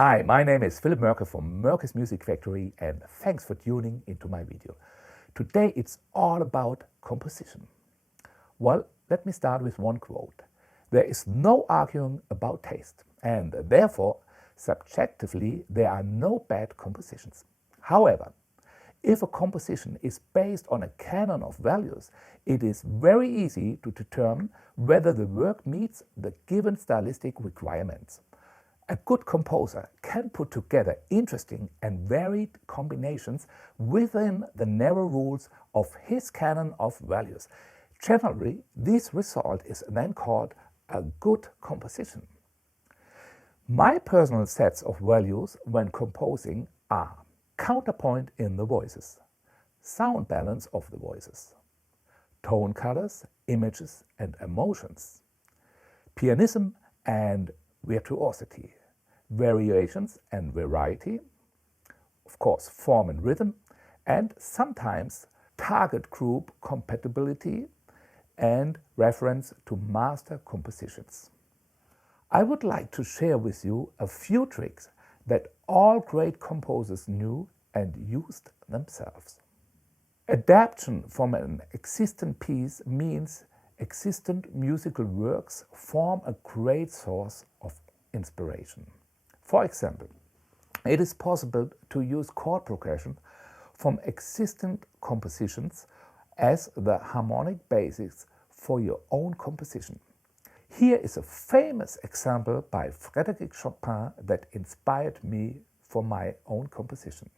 Hi, my name is Philip Merke from Merke's Music Factory and thanks for tuning into my video. Today it's all about composition. Well, let me start with one quote. There is no arguing about taste and therefore, subjectively, there are no bad compositions. However, if a composition is based on a canon of values, it is very easy to determine whether the work meets the given stylistic requirements. A good composer can put together interesting and varied combinations within the narrow rules of his canon of values. Generally, this result is then called a good composition. My personal sets of values when composing are counterpoint in the voices, sound balance of the voices, tone colors, images and emotions, pianism and virtuosity, variations and variety, of course form and rhythm, and sometimes target group compatibility and reference to master compositions. I would like to share with you a few tricks that all great composers knew and used themselves. Adaptation from an existent piece means existent musical works form a great source of inspiration. For example, it is possible to use chord progression from existing compositions as the harmonic basis for your own composition. Here is a famous example by F.Chopin that inspired me for my own composition.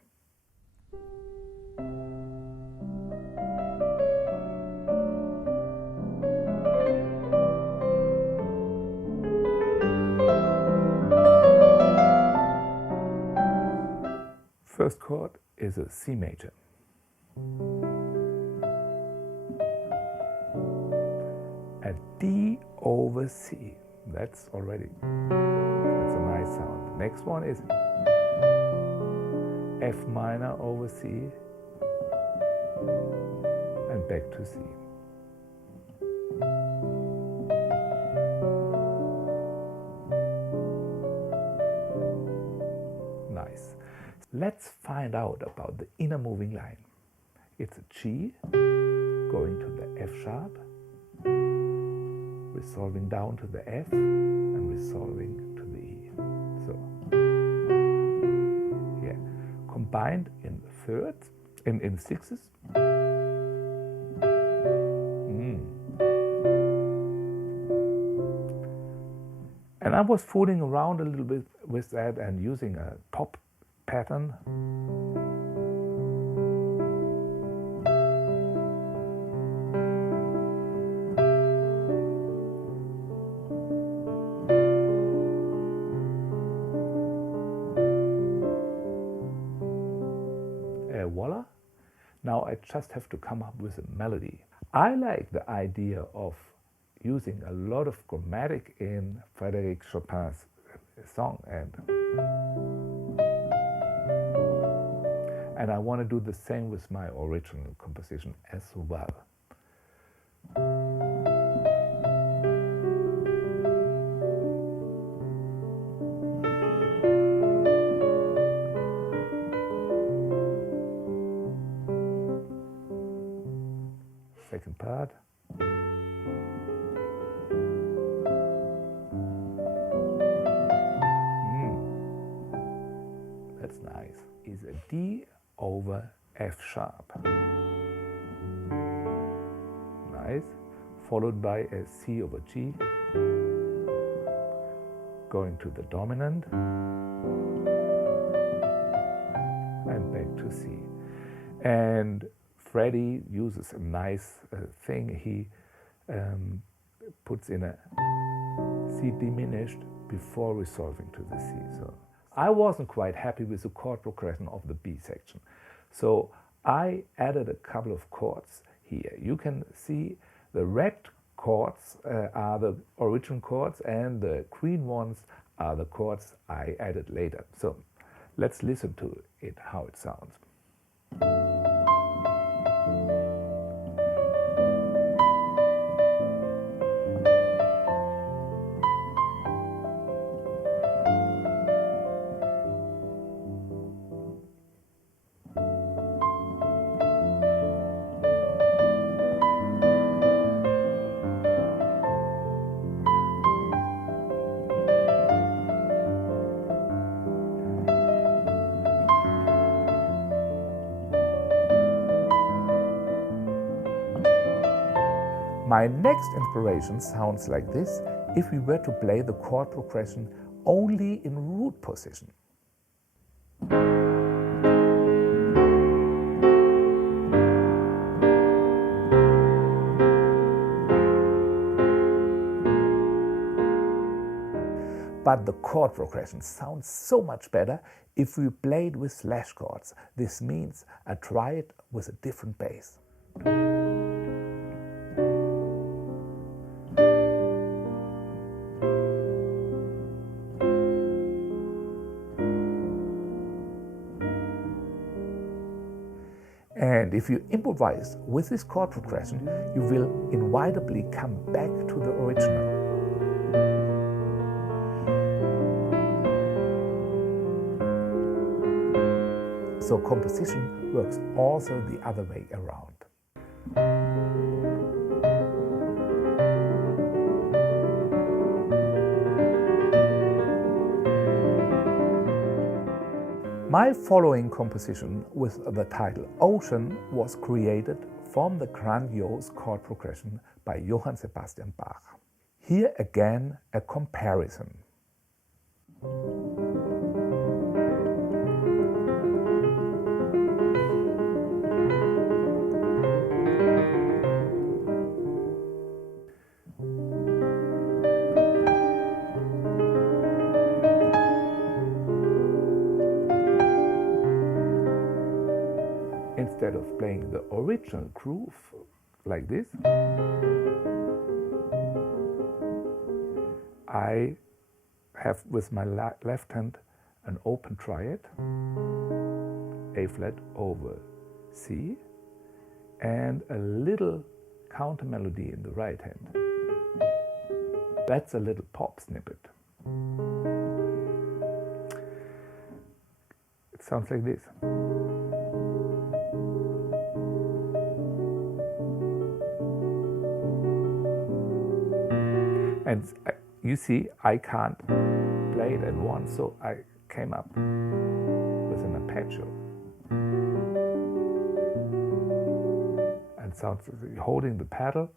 First chord is a C major. A D over C. That's a nice sound. Next one is F minor over C and back to C. Nice. Let's find out about the inner moving line. It's a G going to the F sharp, resolving down to the F and resolving to the E. So, yeah, combined in thirds, in sixes. And I was fooling around a little bit with that and using a pop pattern. Voila! Now I just have to come up with a melody. I like the idea of using a lot of chromatic in F.Chopin's song, and I want to do the same with my original composition as well. Second part. That's nice. Is a D over F sharp. Nice. Followed by a C over G. Going to the dominant. And back to C. And Freddie uses a nice thing. He puts in a C diminished before resolving to the C. So I wasn't quite happy with the chord progression of the B section. So I added a couple of chords here. You can see the red chords are the original chords and the green ones are the chords I added later. So let's listen to it, how it sounds. My next inspiration sounds like this if we were to play the chord progression only in root position. But the chord progression sounds so much better if we played with slash chords. This means I try it with a different bass. And if you improvise with this chord progression, you will inevitably come back to the original. So composition works also the other way around. My following composition with the title Ocean was created from the grandiose chord progression by Johann Sebastian Bach. Here again a comparison. Instead of playing the original groove like this, I have with my left hand an open triad, A flat over C, and a little counter melody in the right hand. That's a little pop snippet. It sounds like this. And you see, I can't play it at once, so I came up with an arpeggio. And sounds like holding the pedal.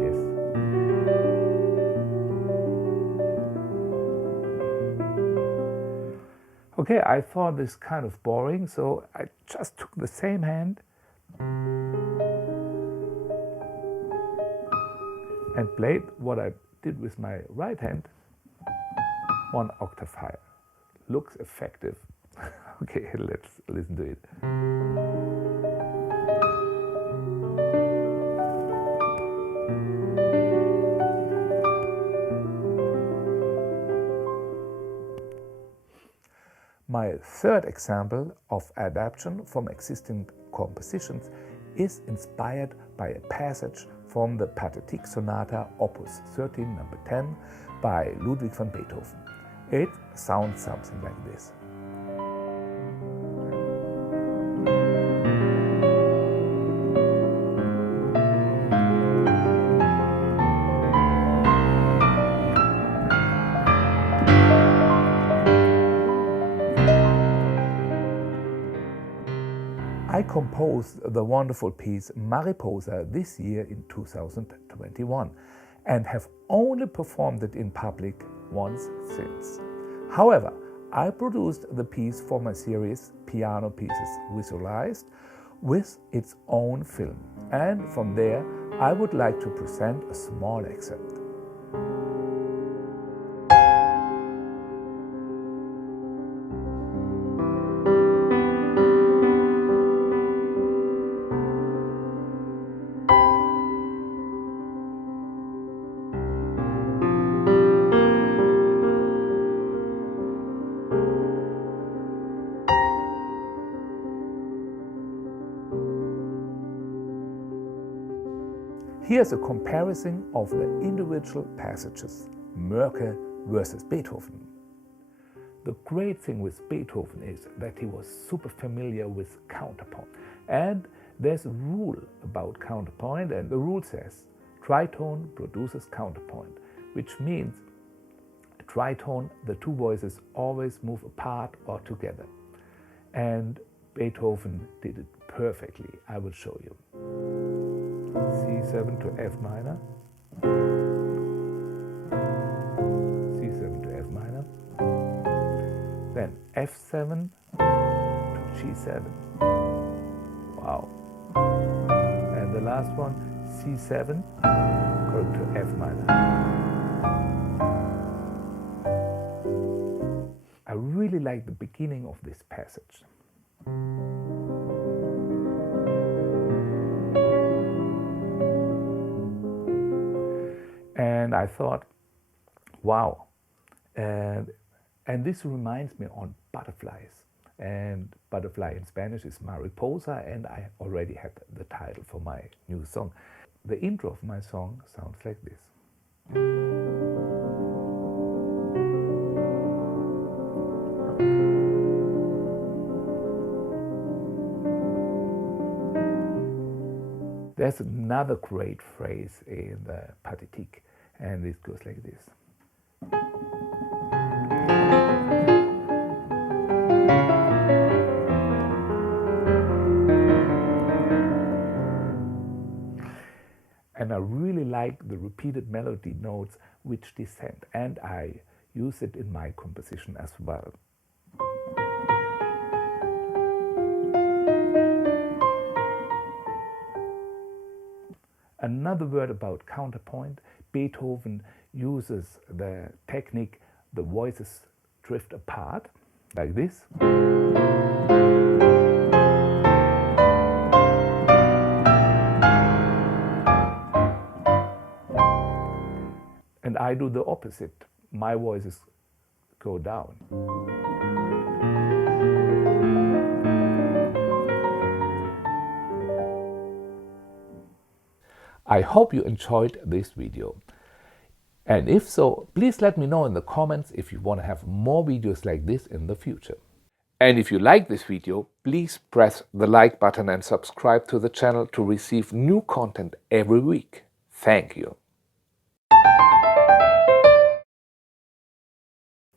Yes. Okay, I thought this kind of boring, so I just took the same hand and played what I did with my right hand 1 octave higher. Looks effective. Okay, let's listen to it. My third example of adaptation from existing compositions is inspired by a passage from the Pathetic Sonata Opus 13 number 10 by Ludwig van Beethoven. It sounds something like this. I composed the wonderful piece Mariposa this year in 2021 and have only performed it in public once since. However, I produced the piece for my series Piano Pieces Visualized with its own film, and from there I would like to present a small excerpt. Here's a comparison of the individual passages, Mörke versus Beethoven. The great thing with Beethoven is that he was super familiar with counterpoint. And there's a rule about counterpoint, and the rule says tritone produces counterpoint, which means a tritone, the two voices always move apart or together. And Beethoven did it perfectly. I will show you. C7 to F minor, C7 to F minor, then F7 to G7. Wow. And the last one, C7 going to F minor. I really like the beginning of this passage. And I thought, wow. And this reminds me on butterflies. And butterfly in Spanish is Mariposa, and I already had the title for my new song. The intro of my song sounds like this. There's another great phrase in the Pathétique, and it goes like this. And I really like the repeated melody notes which descend, and I use it in my composition as well. Another word about counterpoint. Beethoven uses the technique the voices drift apart, like this. And I do the opposite. My voices go down. I hope you enjoyed this video. And if so, please let me know in the comments if you want to have more videos like this in the future. And if you like this video, please press the like button and subscribe to the channel to receive new content every week. Thank you.